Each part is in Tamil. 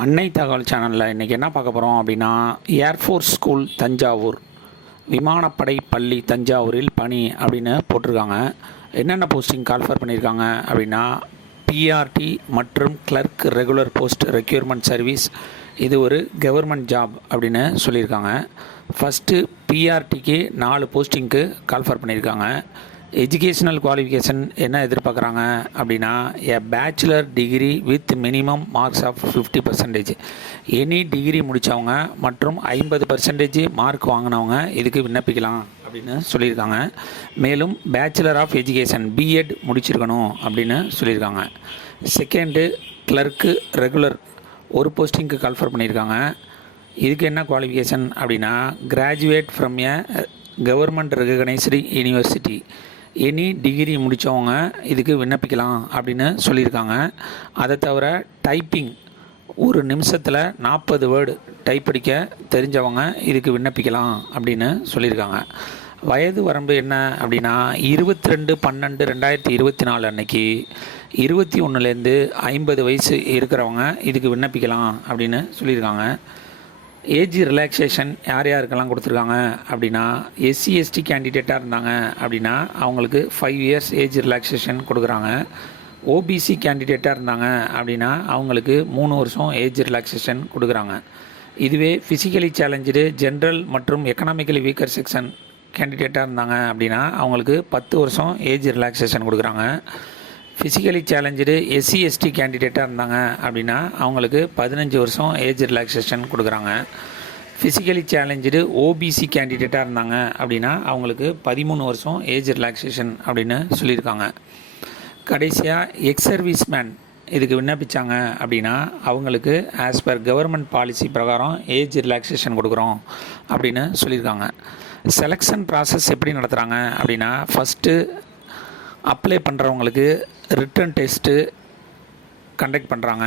அன்னை தகவல் சேனலில் இன்றைக்கி என்ன பார்க்க போகிறோம் அப்படின்னா, ஏர்ஃபோர்ஸ் ஸ்கூல் தஞ்சாவூர், விமானப்படை பள்ளி தஞ்சாவூரில் பணி அப்படின்னு போட்டிருக்காங்க. என்னென்ன போஸ்டிங் கால்ஃபர் பண்ணியிருக்காங்க அப்படின்னா, பிஆர்டி மற்றும் clerk regular post requirement service. இது ஒரு கவர்மெண்ட் ஜாப் அப்படின்னு சொல்லியிருக்காங்க. ஃபஸ்ட்டு பிஆர்டிக்கு 4 போஸ்டிங்க்கு கால்ஃபர் பண்ணியிருக்காங்க. எஜுகேஷ்னல் குவாலிஃபிகேஷன் என்ன எதிர்பார்க்குறாங்க அப்படின்னா, a bachelor degree with minimum marks of 50%. Any degree முடித்தவங்க மற்றும் 50% மார்க் வாங்கினவங்க இதுக்கு விண்ணப்பிக்கலாம் அப்படின்னு சொல்லியிருக்காங்க. மேலும் பேச்சுலர் ஆஃப் எஜுகேஷன் பிஎட் முடிச்சிருக்கணும் அப்படின்னு சொல்லியிருக்காங்க. செகண்டு, கிளர்க்கு ரெகுலர் ஒரு போஸ்டிங்க்கு கால்ஃபர் பண்ணியிருக்காங்க. இதுக்கு என்ன குவாலிஃபிகேஷன் அப்படின்னா, graduate from a government recognised university. Any degree முடித்தவங்க இதுக்கு விண்ணப்பிக்கலாம் அப்படின்னு சொல்லியிருக்காங்க. அதை தவிர டைப்பிங் ஒரு நிமிஷத்தில் 40 வேர்டு டைப் படிக்க தெரிஞ்சவங்க இதுக்கு விண்ணப்பிக்கலாம் அப்படின்னு சொல்லியிருக்காங்க. வயது வரம்பு என்ன அப்படின்னா, 22/12/2024 அன்னைக்கு 21லேருந்து 50 வயசு இருக்கிறவங்க இதுக்கு விண்ணப்பிக்கலாம் அப்படின்னு சொல்லியிருக்காங்க. ஏஜ் ரிலாக்ஸேஷன் யார் யாருக்கெல்லாம் கொடுத்துருக்காங்க அப்படின்னா, எஸ்சி எஸ்டி கேண்டிடேட்டாக இருந்தாங்க அப்படின்னா அவங்களுக்கு 5 இயர்ஸ் ஏஜ் ரிலாக்ஸேஷன் கொடுக்குறாங்க. ஓபிசி கேண்டிடேட்டாக இருந்தாங்க அப்படின்னா அவங்களுக்கு 3 வருஷம் ஏஜ் ரிலாக்ஸேஷன் கொடுக்குறாங்க. இதுவே ஃபிசிக்கலி சேலஞ்சு ஜென்ரல் மற்றும் எக்கனாமிக்கலி வீக்கர் செக்ஷன் கேண்டிடேட்டாக இருந்தாங்க அப்படின்னா அவங்களுக்கு 10 வருஷம் ஏஜ் ரிலாக்ஸேஷன் கொடுக்குறாங்க. ஃபிசிக்கலி சேலஞ்சு எஸ்சி எஸ்டி கேண்டிடேட்டாக இருந்தாங்க அப்படின்னா அவங்களுக்கு 15 வருஷம் ஏஜ் ரிலாக்ஸேஷன் கொடுக்குறாங்க. ஃபிசிக்கலி சேலஞ்சு ஓபிசி கேண்டிடேட்டாக இருந்தாங்க அப்படின்னா அவங்களுக்கு 13 வருஷம் ஏஜ் ரிலாக்ஸேஷன் அப்படின்னு சொல்லியிருக்காங்க. கடைசியாக எக்ஸ் சர்வீஸ் மேன் இதுக்கு விண்ணப்பித்தாங்க அப்படின்னா அவங்களுக்கு ஆஸ் பர் கவர்மெண்ட் பாலிசி பிரகாரம் ஏஜ் ரிலாக்ஸேஷன் கொடுக்குறோம் அப்படின்னு சொல்லியிருக்காங்க. செலெக்ஷன் ப்ராசஸ் எப்படி நடத்துகிறாங்க அப்படின்னா, ஃபஸ்ட்டு அப்ளை பண்ணுறவங்களுக்கு ரிட்டன் டெஸ்ட்டு கண்டக்ட் பண்ணுறாங்க.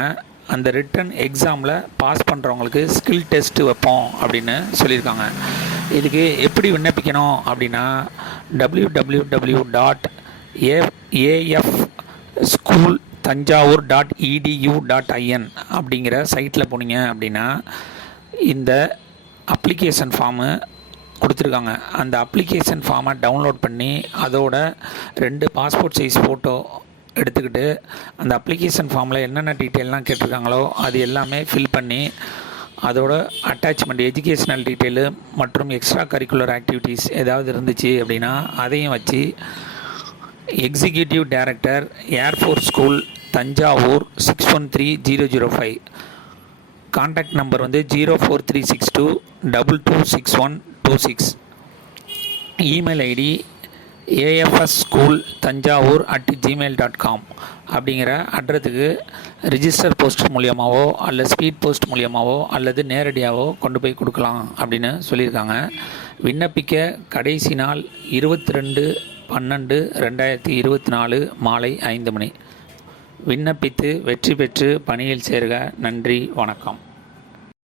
அந்த ரிட்டன் எக்ஸாமில் பாஸ் பண்ணுறவங்களுக்கு ஸ்கில் டெஸ்ட்டு வைப்போம் அப்படின்னு சொல்லியிருக்காங்க. இதுக்கு எப்படி விண்ணப்பிக்கணும் அப்படின்னா, www.afschooltanjavur.edu.in அப்படிங்கிற சைட்டில் போனீங்க அப்படின்னா இந்த அப்ளிகேஷன் ஃபார்மு கொடுத்துருக்காங்க. அந்த அப்ளிகேஷன் ஃபார்மை டவுன்லோட் பண்ணி அதோட 2 பாஸ்போர்ட் சைஸ் ஃபோட்டோ எடுத்துக்கிட்டு அந்த அப்ளிகேஷன் ஃபார்மில் என்னென்ன டீட்டெயிலெலாம் கேட்டிருக்காங்களோ அது எல்லாமே ஃபில் பண்ணி அதோட அட்டாச்மெண்ட் எஜுகேஷ்னல் டீட்டெயிலு மற்றும் எக்ஸ்ட்ரா கரிக்குலர் ஆக்டிவிட்டீஸ் ஏதாவது இருந்துச்சு அப்படின்னா அதையும் வச்சு executive director air force school Thanjavur 613005 contact number 04362226126. Email ID afsschooltanjavur@gmail.com அப்படிங்கிற அட்ரஸுக்கு ரிஜிஸ்டர் போஸ்ட் மூலியமாகவோ அல்லது ஸ்பீட் போஸ்ட் மூலியமாகவோ அல்லது நேரடியாகவோ கொண்டு போய் கொடுக்கலாம் அப்படின்னு சொல்லியிருக்காங்க. விண்ணப்பிக்க கடைசி நாள் 22/12/2024 மாலை 5 மணி. விண்ணப்பித்து வெற்றி பெற்று பணியில் சேர்க. நன்றி, வணக்கம்.